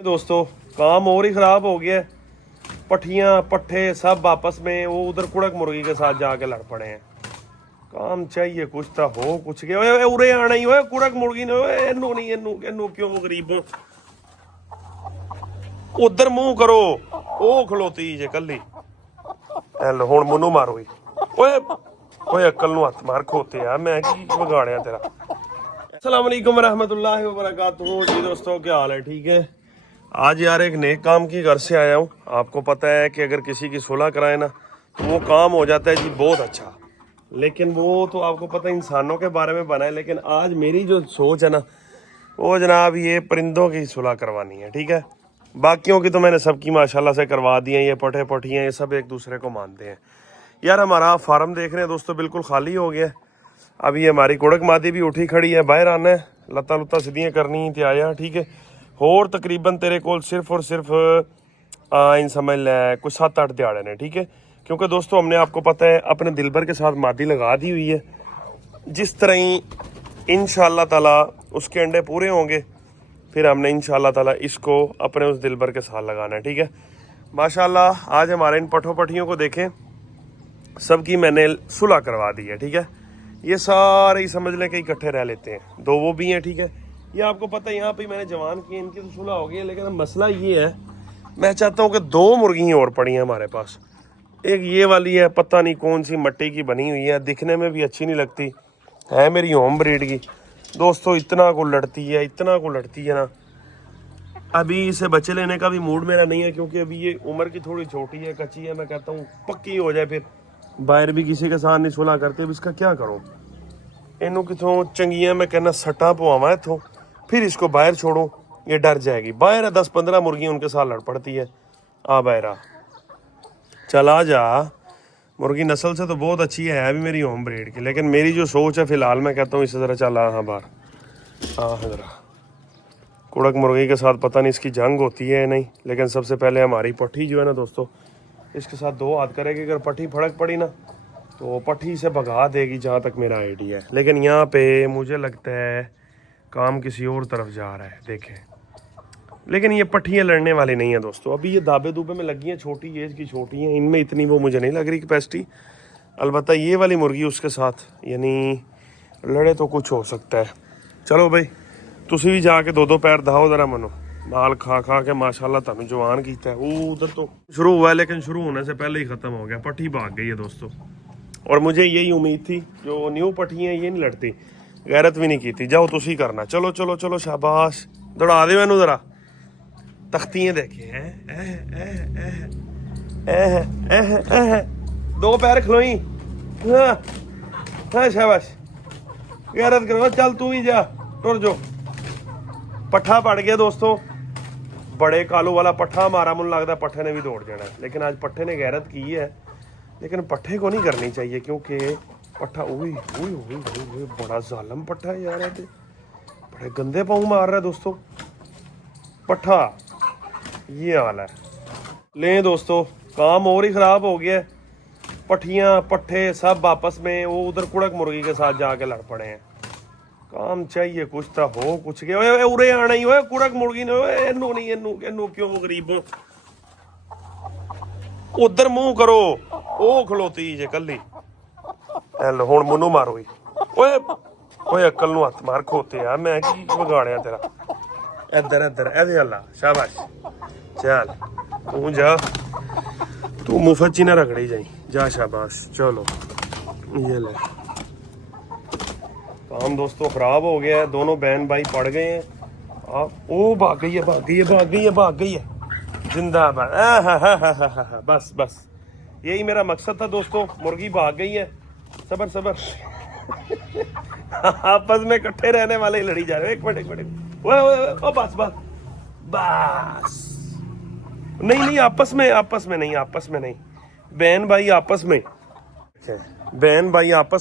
दोस्तों काम और ही ख़राब हो गया। पट्ठियाँ पट्ठे सब आपस में वो उधर कुड़क मुर्गी के साथ जाके लड़ पड़े हैं। काम चाहिए कुछ तो हो कुछ के ओए उरे आना ही ओए कुड़क मुर्गी ने ओए इन्नू नहीं इन्नू क्यों गरीबों उधर मुंह करो ओ खलोती जे कल्ली हेलो हुण मुन्नू मारो ओए ओए अक्ल नूं हत्थ मार खोते आ मैं की बिगाड़िया तेरा। अस्सलाम वालेकुम वरहमतुल्लाहि वबरकातुहू। जी दोस्तों क्या हाल है, ठीक है। आज यार एक नेक काम की घर से आया हूँ। आपको पता है कि अगर किसी की सुलह कराए ना तो वो काम हो जाता है जी बहुत अच्छा, लेकिन वो तो आपको पता है इंसानों के बारे में बना है। लेकिन आज मेरी जो सोच है ना वो जनाब ये परिंदों की सुलह करवानी है, ठीक है। बाकियों की तो मैंने सबकी माशाल्लाह से करवा दी है। ये पठे पठियाँ ये सब एक दूसरे को मानते हैं। यार हमारा फार्म देख रहे हैं दोस्तों बिल्कुल खाली हो गया। अभी हमारी कुड़क मादी भी उठी खड़ी है, बाहर आना है, लत्ता लुत्ता सीधियाँ करनी ते आया, ठीक है। होर तकरीबन तेरे को सिर्फ और सिर्फ इन समझ लै कुछ 7-8 दिहाड़े ने, ठीक है। क्योंकि दोस्तों हमने आपको पता है अपने दिलबर के साथ मादी लगा दी हुई है। जिस तरह ही इंशाअल्लाह ताला उसके अंडे पूरे होंगे फिर हमने इंशाअल्लाह ताला इसको अपने उस दिलबर के साथ लगाना है, ठीक है। माशाअल्लाह आज हमारे इन पठों पठियों को देखें सबकी मैंने सुलह करवा दी है, ठीक है। ये सारे ही समझ लें कि इकट्ठे रह लेते हैं, दो वो भी हैं, ठीक है। ये आपको पता है यहाँ पे मैंने जवान किए, इनकी तो सुलह हो गई है। लेकिन मसला ये है मैं चाहता हूँ कि 2 मुर्गी और पड़ी हैं हमारे पास। एक ये वाली है, पता नहीं कौन सी मट्टी की बनी हुई है, दिखने में भी अच्छी नहीं लगती है, मेरी होम ब्रीड की दोस्तों। इतना को लड़ती है ना। अभी इसे बच्चे लेने का भी मूड मेरा नहीं है क्योंकि अभी ये उम्र की थोड़ी छोटी है, कच्ची है। मैं कहता हूँ पक्की हो जाए फिर बाहर भी किसी के साथ नहीं सुलह करते। अब इसका क्या करूँ, इनू कितों चंगियाँ मैं कहना सट्टा पवावा इतों फिर इसको बाहर छोड़ूं, ये डर जाएगी। बाहर है 10-15 मुर्गियाँ उनके साथ लड़ पड़ती है। आ बाहर चला जा। मुर्गी नस्ल से तो बहुत अच्छी है अभी मेरी होम ब्रीड की, लेकिन मेरी जो सोच है फिलहाल मैं कहता हूँ इसे ज़रा चला हाँ बाहर हाँ ज़रा। कुड़क मुर्गी के साथ पता नहीं इसकी जंग होती है नहीं, लेकिन सबसे पहले हमारी पट्ठी जो है ना दोस्तों इसके साथ 2 हाथ करेगी। अगर पट्ठी फड़क पड़ी ना तो पट्ठी से भगा देगी, जहाँ तक मेरा आइडिया है। लेकिन यहाँ पे मुझे लगता है काम किसी और तरफ जा रहा है, देखें। लेकिन ये पट्ठियाँ लड़ने वाली नहीं है दोस्तों। अभी ये दाबे दूबे में लगी हैं, छोटी एज की छोटी हैं, इनमें इतनी वो मुझे नहीं लग रही कैपेसिटी। अलबत्ता ये वाली मुर्गी उसके साथ यानी लड़े तो कुछ हो सकता है। चलो भाई तुसी भी जाके 2-2 पैर दहाओ जरा मनो, माल खा खा के माशाल्लाह तुम जवान किया है। वो उधर तो शुरू हुआ है लेकिन शुरू होने से पहले ही ख़त्म हो गया, पट्ठी भाग गई है दोस्तों। और मुझे यही उम्मीद थी जो न्यू पट्टी हैं ये नहीं लड़ती, गैरत भी नहीं की थी। जाओ तुसी करना, चलो चलो चलो शाबाश, दौड़ा दे मैनू जरा। तख्तियाँ देखे हैं 2 पैर खलोई, हाँ हाँ शाबाश, गैरत करो। चल तू ही जा, टुर जो। पट्ठा पड़ गया दोस्तों, बड़े कालू वाला पट्ठा हमारा, मुझे लगता है पट्ठे ने भी दौड़ जाना है। लेकिन आज पट्ठे ने गैरत की है, लेकिन पट्ठे को नहीं करनी चाहिए क्योंकि पट्ठा ओए ओए ओए ओए बड़ा जालिम पट्ठा है यार, ये बड़े गंदे पाँव मार रहा है दोस्तों पट्ठा। ये हाल है। लें दोस्तों काम और ही ख़राब हो गया। पट्ठियाँ पट्ठे सब आपस में वो उधर कुड़क मुर्गी के साथ जाके लड़ पड़े हैं। काम चाहिए कुछ तो हो कुछ के ओए उरे आना ही ओए कुड़क मुर्गी ने ओए इन्नू नहीं इन्नू क्यों गरीबों उधर मुंह करो ओ खलोती जे कल्ली हेलो हुण मुन्नू मारो ओए ओए अक्ल नूं हत्थ मार खोते आ मैं की बिगाड़िया तेरा। इधर इधर ए अल्लाह शाबाश, चल तू जा, तू मुफ्त ची ना रगड़ी जाई, जा शाबाश। चलो ये ले काम दोस्तों खराब हो गया है, दोनों बहन भाई पड़ गए हैं। आप ओ भाग गई है जिंदाबाद। बस बस यही मेरा मकसद था दोस्तों, मुर्गी भाग गई है। सबर सबर आपस में इकट्ठे रहने वाले ही लड़ी जा रहे हैं। एक मिनट ओ बस बस बस नहीं आपस में नहीं बहन भाई आपस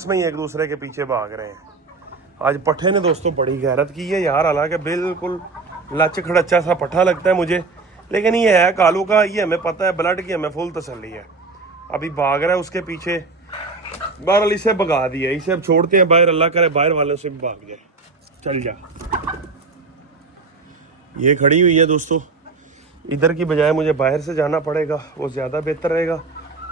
में ही एक दूसरे के पीछे भाग रहे हैं। आज पट्ठे ने दोस्तों बड़ी गैरत की है यार, हालांकि बिल्कुल लच खड़च्चा सा पट्ठा लगता है मुझे, लेकिन ये है कालू का, ये हमें पता है, ब्लड की हमें फुल तसल्ली है। अभी भाग रहा है उसके पीछे, बहरहाल इसे भगा दिया, इसे अब छोड़ते हैं बाहर, अल्लाह करे बाहर वालों से भी भाग जाए। चल जा, ये खड़ी हुई है दोस्तों, इधर की बजाय मुझे बाहर से जाना पड़ेगा, वो ज़्यादा बेहतर रहेगा।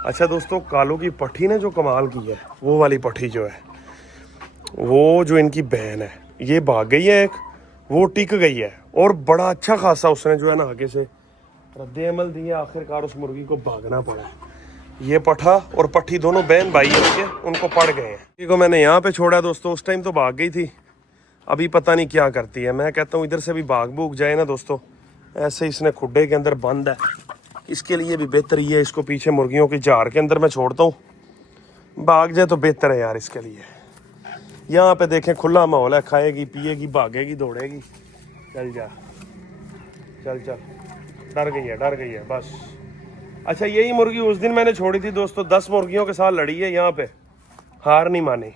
अच्छा दोस्तों, कालू की पट्टी ने जो कमाल की है, वो वाली पट्टी जो है, वो जो इनकी बहन है ये भाग गई है, एक वो टिक गई है और बड़ा अच्छा खासा उसने जो है ना आगे से रद्दे अमल दिए, आखिरकार उस मुर्गी को भागना पड़ा। ये पठा और पट्टी दोनों बहन भाई है उनके, उनको पड़ गए हैं। देखो मैंने यहाँ पे छोड़ा दोस्तों, उस टाइम तो भाग गई थी, अभी पता नहीं क्या करती है। मैं कहता हूँ इधर से भी भाग भूग जाए ना दोस्तों, ऐसे इसने खुड्डे के अंदर बंद है, इसके लिए भी बेहतर ये है इसको पीछे मुर्गियों की जार के अंदर मैं छोड़ता हूँ, भाग जाए तो बेहतर है यार इसके लिए। यहाँ पे देखें खुला माहौल है, खाएगी पिएगी भागेगी दौड़ेगी। चल जा, चल चल, डर गई है बस। अच्छा यही मुर्गी उस दिन मैंने छोड़ी थी दोस्तों, 10 मुर्गियों के साथ लड़ी है यहाँ पे, हार नहीं मानी।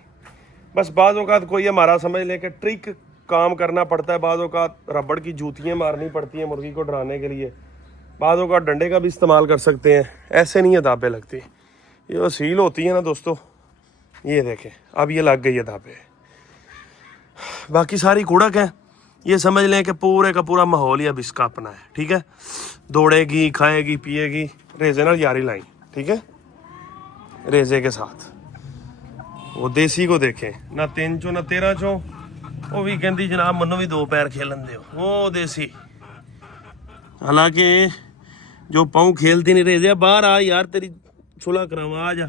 बस बाज़ औक़ात कोई हमारा समझ ले कि ट्रिक काम करना पड़ता है, बाज़ औक़ात रबड़ की जूतियाँ मारनी पड़ती हैं मुर्गी को डराने के लिए, बाज़ औक़ात डंडे का भी इस्तेमाल कर सकते हैं, ऐसे नहीं है दाबे लगती। ये वसील होती है ना दोस्तों, ये देखें अब ये लग गई है दाबे। बाकी सारी कूड़क है, ये समझ लें कि पूरे का पूरा माहौल ही अब इसका अपना है, ठीक है। दौड़ेगी खाएगी पिएगी, रेजे नाल यारी लाई, ठीक है, रेजे के साथ। वो देसी को देखें ना 3 चो ना 13 चो, वो भी कहती जनाब मनो भी 2 पैर खेलन दो, वो देसी। हालांकि जो पाँव खेलती नहीं, रेजे बाहर आ यार, तेरी सुलह करावा, आ जा,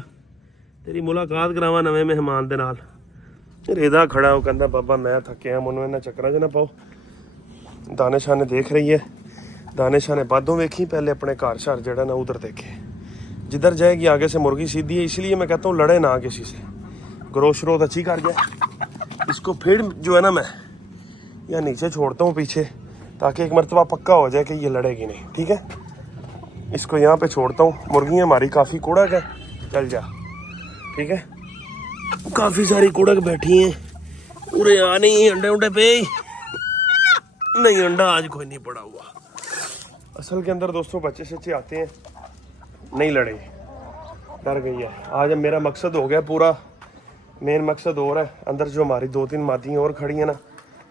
तेरी मुलाकात करावा नवे मेहमान दे नाल। रेदा खड़ा, वो कहता बाबा मैं थकिया, मनो इन्होंने चक्कर च ना पाओ। दाने शाने देख रही है, दाने शाने बादों वेखी, पहले अपने घर शर जड़ा ना उधर देखे, जिधर जाएगी आगे से मुर्गी सीधी है। इसलिए मैं कहता हूँ लड़े ना किसी से, ग्रोथ श्रोथ अच्छी कर जाए इसको, फिर जो है ना मैं या नीचे छोड़ता हूँ पीछे, ताकि एक मरतबा पक्का हो जाए कि ये लड़ेगी नहीं, ठीक है। इसको यहाँ पे छोड़ता हूँ, मुर्गियाँ हमारी काफ़ी कूड़क है, चल जा, ठीक है। काफ़ी सारी कुड़क बैठी हैं, पूरे आ नहीं अंडे उंडे पे नहीं, अंडा आज कोई नहीं पड़ा हुआ। असल के अंदर दोस्तों बच्चे सच्चे आते हैं, नहीं लड़े, डर गई है। आज अब मेरा मकसद हो गया पूरा, मेन मकसद और है, अंदर जो हमारी 2-3 मादियाँ और खड़ी हैं ना,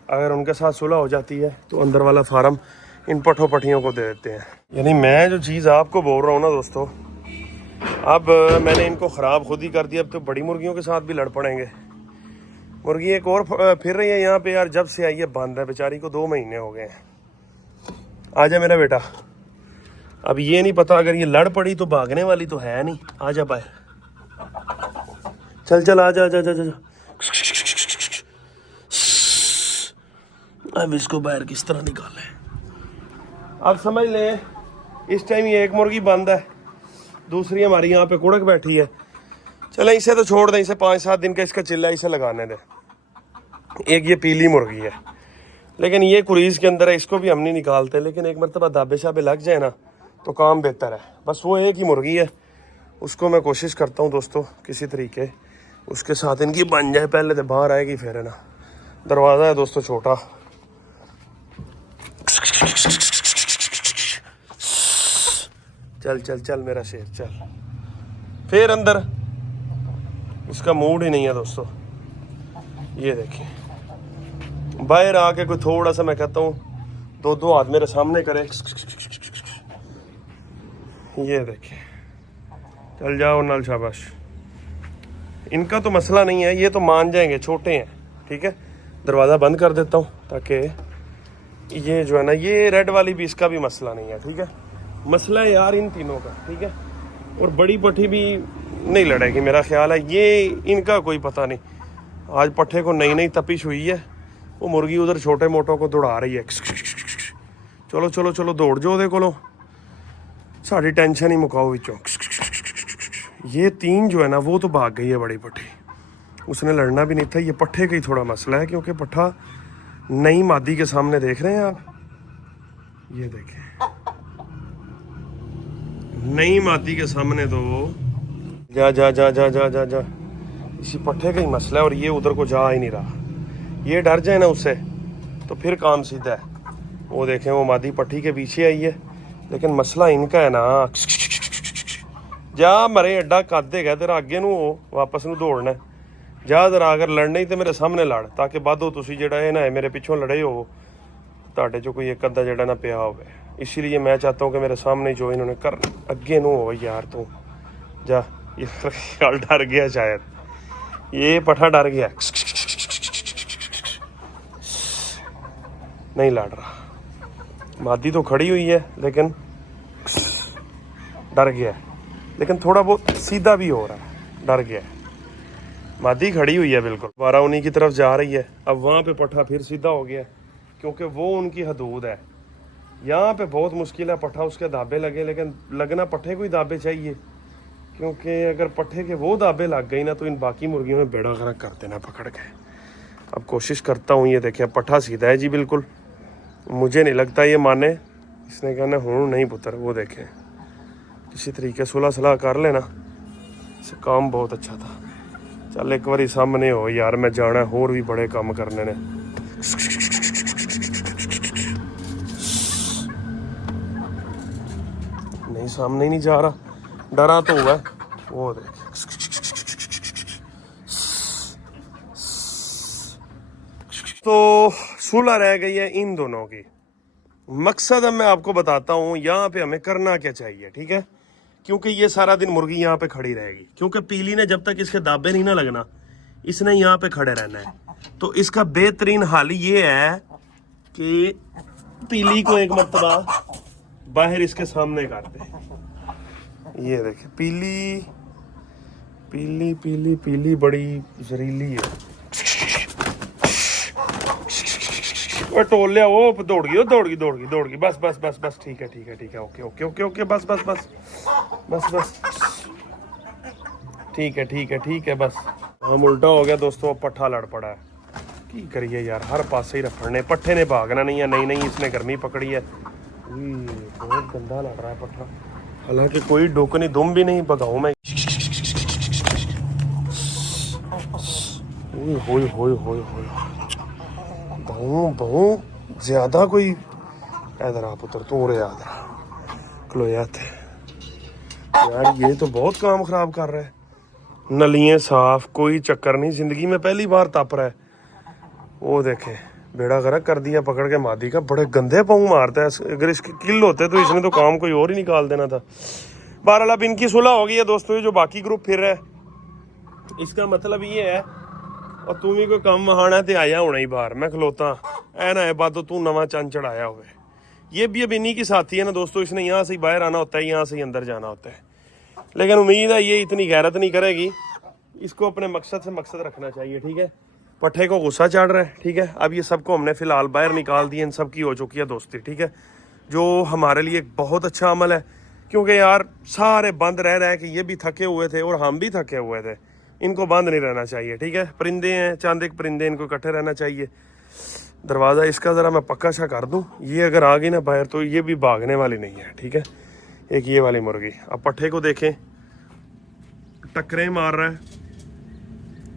अगर उनके साथ सुलह हो जाती है तो अंदर वाला फार्म इन पठों पट्टियों को दे देते हैं। यानी मैं जो चीज़ आपको बोल रहा हूँ ना दोस्तों, अब मैंने इनको ख़राब खुद ही कर दिया, अब तो बड़ी मुर्गियों के साथ भी लड़ पड़ेंगे। मुर्गी एक और फिर रही है यहाँ पे यार, जब से आई है बंद है बेचारी को, 2 महीने हो गए हैं। आजा मेरा बेटा, अब ये नहीं पता अगर ये लड़ पड़ी तो भागने वाली तो है नहीं, आजा बाहर, चल चल आजा आजा आजा आजा। अब इसको बाहर किस तरह निकालें। अब समझ लें इस टाइम ये एक मुर्गी बंद है, दूसरी हमारी यहाँ पे कुड़क बैठी है। चले इसे तो छोड़ दें, इसे 5-7 दिन का इसका चिल्ला इसे लगाने दें। एक ये पीली मुर्गी है, लेकिन ये कुरीज के अंदर है, इसको भी हम नहीं निकालते, लेकिन एक मरतबा दाबे शाबे लग जाए ना तो काम बेहतर है। बस वो एक ही मुर्गी है, उसको मैं कोशिश करता हूँ दोस्तों किसी तरीके उसके साथ इनकी बन जाए, पहले तो बाहर आएगी फिर है ना। दरवाज़ा है दोस्तों छोटा, चल चल चल मेरा शेर चल, फिर अंदर इसका मूड ही नहीं है दोस्तों। ये देखिए बाहर आके कोई थोड़ा सा, मैं कहता हूँ 2-2 हाथ मेरे सामने करे, ये देखिए चल जाओ नाल, शाबाश। इनका तो मसला नहीं है, ये तो मान जाएंगे, छोटे हैं, ठीक है। दरवाज़ा बंद कर देता हूँ ताकि ये जो है ना, ये रेड वाली भी इसका भी मसला नहीं है, ठीक है। मसला है यार इन तीनों का, ठीक है। और बड़ी पट्टी भी नहीं लड़ेगी मेरा ख्याल है, ये इनका कोई पता नहीं, आज पट्ठे को नई नई तपिश हुई है, वो मुर्गी उधर छोटे मोटों को दौड़ा रही है। चलो चलो चलो दौड़ जाओ ਉਹਦੇ ਕੋਲੋਂ, साड़ी टेंशन ही मुकाओ विचों। ये 3 जो है ना वो तो भाग गई है बड़ी पट्टी, उसने लड़ना भी नहीं था। ये पट्ठे का ही थोड़ा मसला है, क्योंकि पट्ठा नई मादी के सामने देख रहे हैं आप, ये देखें नई मादी के सामने तो जा जा जा जा जा जा जा, इसी पट्ठे का ही मसला है। और ये उधर को जा ही नहीं रहा, ये डर जाए ना उससे तो फिर काम सीधा है। वो देखें वो मादी पट्टी के पीछे आई है, लेकिन मसला इनका है ना, जा मरे एडा कद देगा तेरा, अगे नू वापस नू दौड़ना, जा जरा अगर लड़ना ही तो मेरे सामने लड़, ताकि बादो तुसी जेड़ा है ना मेरे पिछों लड़े हो, ਤੁਹਾਡੇ ਚੋਂ कोई एक अद्धा जेड़ा ना पिया होवे। इसीलिए मैं चाहता हूँ कि मेरे सामने जो इन्होंने कर अगे नू हो यार तू जा। ये ख्याल डर गया शायद, ये पठा डर गया, नहीं लड़ रहा। मादी तो खड़ी हुई है लेकिन डर गया, लेकिन थोड़ा बहुत सीधा भी हो रहा है, डर गया। मादी खड़ी हुई है बिल्कुल, दोबारा उन्हीं की तरफ जा रही है। अब वहाँ पे पठा फिर सीधा हो गया क्योंकि वो उनकी हदूद है। यहाँ पे बहुत मुश्किल है पठा उसके दाबे लगे, लेकिन लगना पठे को ही दाबे चाहिए, क्योंकि अगर पठे के वो दाबे लग गई ना तो इन बाकी मुर्गियों में बेड़ा गर्क कर देना पकड़ के। अब कोशिश करता हूँ, ये देखिए पठा सीधा है जी बिल्कुल, मुझे नहीं लगता ये माने। इसने कहना हूँ नहीं पुत्र, वो देखें किसी तरीके सुलह सलाह कर लेना, इससे काम बहुत अच्छा था। चल एक बारी सामने हो यार, मैं जाना है होर भी बड़े काम करने ने। नहीं सामने ही नहीं जा रहा, डरा तो हुआ है, वो देख। तो सुलह रह गई है इन दोनों की। मकसद अब मैं आपको बताता हूँ यहाँ पे हमें करना क्या चाहिए, ठीक है। क्योंकि ये सारा दिन मुर्गी यहाँ पे खड़ी रहेगी, क्योंकि पीली ने जब तक इसके दाबे नहीं ना लगना, इसने यहाँ पे खड़े रहना है। तो इसका बेहतरीन हल ये है कि पीली को एक मरतबा बाहर इसके सामने कर दे। ये देखिए पीली पीली पीली पीली बड़ी जहरीली है। वो टोल लिया, वो दौड़ गई, बस बस बस बस, ठीक है, ओके, बस बस बस बस बस, ठीक है बस। हम उल्टा हो गया दोस्तों, पट्ठा लड़ पड़ा है। की करिए यार, हर पासे ही रखने, पट्ठे ने भागना नहीं है। नहीं इसने गर्मी पकड़ी है, बहुत गंदा लड़ रहा है पट्ठा। हालांकि कोई डोकनी दुम भी नहीं भगाऊं मैं। होय बहु ज्यादा कोई इधर आ पुत्र, तू रे याद खलोया थे यार। ये तो बहुत काम खराब कर रहा है। नलियां साफ, कोई चक्कर नहीं, जिंदगी में पहली बार तप रहा है। वो देखे बेड़ा गर्क कर दिया पकड़ के मादी का। बड़े गंदे पाँव मारता है, अगर इसके किल होते तो इसने तो काम कोई और ही निकाल देना था। बहरहाल अब इनकी सुलह हो गई है दोस्तों। ये जो बाकी ग्रुप फिर रहा है, इसका मतलब ये है और तू भी कोई काम वहाना ते आया होना ही बाहर। मैं खलोता ऐ ना है बाद तू नवा चंद चढ़ाया हुए। ये भी अब इन्हीं की साथी है ना दोस्तों, इसने यहाँ से ही बाहर आना होता है, यहाँ से ही अंदर जाना होता है। लेकिन उम्मीद है ये इतनी गैरत नहीं करेगी, इसको अपने मकसद से मकसद रखना चाहिए, ठीक है। पट्ठे को गुस्सा चढ़ रहा है, ठीक है। अब ये सबको हमने फिलहाल बाहर निकाल दिया, इन सब की हो चुकी है दोस्ती, ठीक है। जो हमारे लिए एक बहुत अच्छा अमल है, क्योंकि यार सारे बंद रह रहे हैं कि ये भी थके हुए थे और हम भी थके हुए थे। इनको बंद नहीं रहना चाहिए, ठीक है। परिंदे हैं, चांदे के परिंदे, इनको इकट्ठे रहना चाहिए। दरवाज़ा इसका ज़रा मैं पक्का सा कर दूं, ये अगर आ गई ना बाहर तो ये भी भागने वाली नहीं है, ठीक है। एक ये वाली मुर्गी, अब पट्ठे को देखें टक्करें मार रहा है।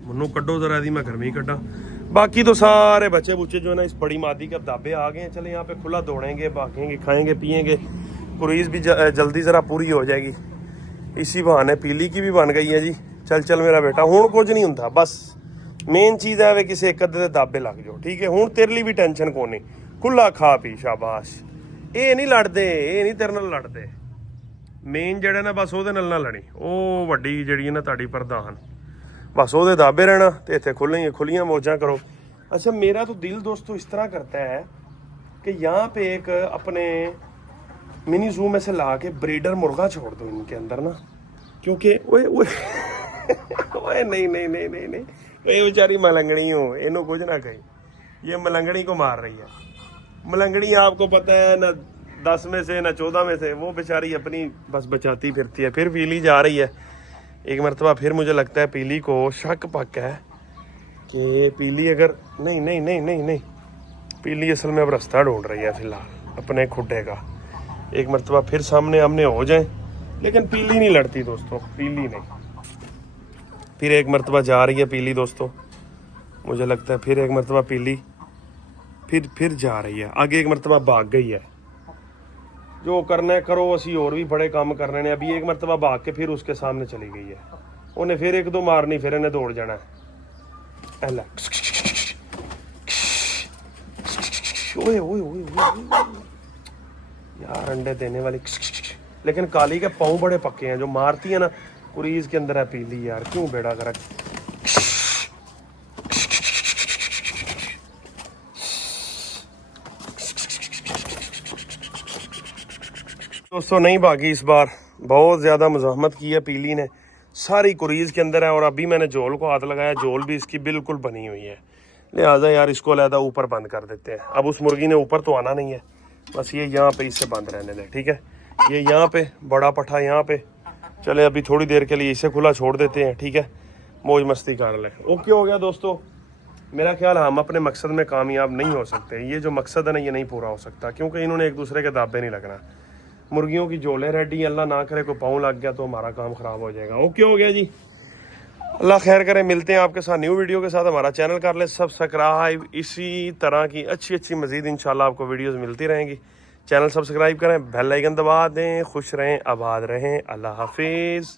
मनु कड्डो ज़रा दी, मैं गर्मी कड्डा। बाकी तो सारे बच्चे बुच्चे जो है ना इस बड़ी मादी के अब दाबे आ गए हैं। चले यहाँ पे खुला दौड़ेंगे, भागेंगे, खाएंगे पियेंगे, कुरीज भी जल्दी ज़रा पूरी हो जाएगी। इसी बहाने पीली की भी बन गई है जी। चल मेरा बेटा, हूँ कुछ नहीं होता, बस मेन चीज़ है वे किसी एक अद्धे दाबे लग जाओ, ठीक है। हूँ तेरे लिए भी टेंशन को नहीं, खुला खा पी, शाबाश। ये नहीं लड़ते, ये नहीं तेरे नाल लड़ते। मेन जड़ा ना बस ਉਹਦੇ ਨਾਲ ना लड़ी, ਉਹ ਵੱਡੀ ਜਿਹੜੀ ना ਤੁਹਾਡੀ ਪ੍ਰਧਾਨ, बस ਉਹਦੇ दाबे रहना तो इतने खुलियाँ मौजां करो। अच्छा मेरा तो दिल दोस्तों इस तरह करता है कि यहाँ पे एक अपने मिनी जू में से ला के ब्रीडर मुर्गा छोड़ दो इनके अंदर ना, क्योंकि ओए नहीं ये बेचारी मलंगड़ी हो, इन्हों कुछ ना कही, ये मलंगड़ी को मार रही है। मलंगड़ी आपको पता है ना 10 में से ना 14 में से, वो बेचारी अपनी बस बचाती फिरती है। फिर पीली जा रही है एक मरतबा। फिर मुझे लगता है पीली को शक पक्का है कि पीली अगर नहीं पीली असल में अब रास्ता ढूंढ रही है फिलहाल अपने खुड्डे का। एक मरतबा फिर सामने आमने हो जाए, लेकिन पीली नहीं लड़ती दोस्तों, पीली नहीं। फिर एक मरतबा जा रही है पीली दोस्तों, मुझे लगता है फिर एक मरतबा पीली फिर जा रही है आगे। एक मरतबा भाग गई है। जो करना है करो, असी और भी बड़े काम करने ने। अभी एक मरतबा भाग के फिर उसके सामने चली गई है, उन्हें फिर एक दो मारनी, फिर इन्हें दौड़ जाना है। ओए यार अंडे देने वाली, लेकिन काली के पाँव बड़े पक्के हैं, जो मारती है ना कुरीज के अंदर है पीली। यार क्यों बेड़ा कर। दोस्तों नहीं भागी इस बार, बहुत ज़्यादा मुज़ाहमत की है पीली ने, सारी कुरीज के अंदर है। और अभी मैंने झोल को हाथ लगाया, झोल भी इसकी बिल्कुल बनी हुई है, लिहाजा यार इसको अलहदा ऊपर बंद कर देते हैं। अब उस मुर्गी ने ऊपर तो आना नहीं है, बस ये यहाँ पे इससे बंद रहने दें, ठीक है। ये यहाँ पे बड़ा पठा यहाँ पे, चले अभी थोड़ी देर के लिए इसे खुला छोड़ देते हैं, ठीक है, मौज मस्ती कर लें। ओके हो गया दोस्तों। मेरा ख्याल हम अपने मकसद में कामयाब नहीं हो सकते, ये जो मकसद है ना ये नहीं पूरा हो सकता, क्योंकि इन्होंने एक दूसरे के दाबे नहीं लगना। मुर्गियों की झोले रेडी, अल्लाह ना करे कोई पाँव लग गया तो हमारा काम ख़राब हो जाएगा। ओके हो गया जी, अल्लाह खैर करे। मिलते हैं आपके साथ न्यू वीडियो के साथ। हमारा चैनल कर ले सब्सक्राइब, इसी तरह की अच्छी मज़ीद इंशाल्लाह आपको वीडियोस मिलती रहेंगी। चैनल सब्सक्राइब करें, बेल आइकन दबा दें। खुश रहें, आबाद रहें, अल्लाह हाफिज़।